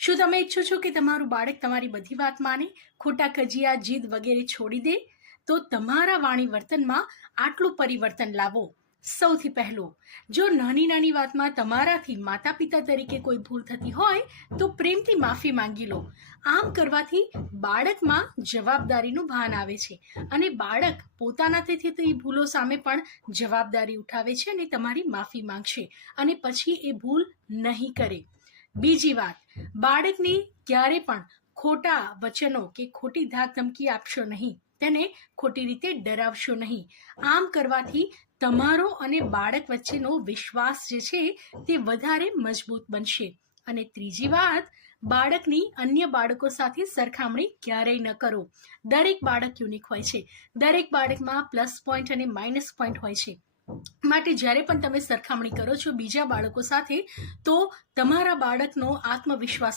શું તમે ઈચ્છો છો કે તમારું બાળક તમારી બધી વાત માને, ખોટા કજિયા, જીદ વગેરે છોડી દે? તો તમારા વાણી વર્તનમાં આટલું પરિવર્તન લાવો. સૌથી પહેલું, જો નાની નાની વાતમાં તમારાથી માતા પિતા તરીકે કોઈ ભૂલ થતી હોય તો પ્રેમથી માફી માંગી લો. આમ કરવાથી બાળકમાં જવાબદારીનું ભાન આવે છે અને બાળક પોતાનાથી થતી ભૂલો સામે પણ જવાબદારી ઉઠાવે છે અને તમારી માફી માંગશે અને પછી એ ભૂલ નહીં કરે. બીજી વાત, બાળકને ક્યારે પણ ખોટા વચનો કે ખોટી ધાક ધમકી આપશો નહીં, તેને ખોટી રીતે ડરાવશો નહીં. આમ કરવાથી તમારો અને બાળક વચ્ચેનો વિશ્વાસ જે છે તે વધારે મજબૂત બનશે. અને ત્રીજી વાત, બાળકની અન્ય બાળકો સાથે સરખામણી ક્યારેય ન કરો. દરેક બાળક યુનિક હોય છે, દરેક બાળકમાં પ્લસ પોઈન્ટ અને માઇનસ પોઈન્ટ હોય છે. માટે જ્યારે પણ તમે સરખામણી કરો છો બીજા બાળકો સાથે, તો તમારા બાળકનો આત્મવિશ્વાસ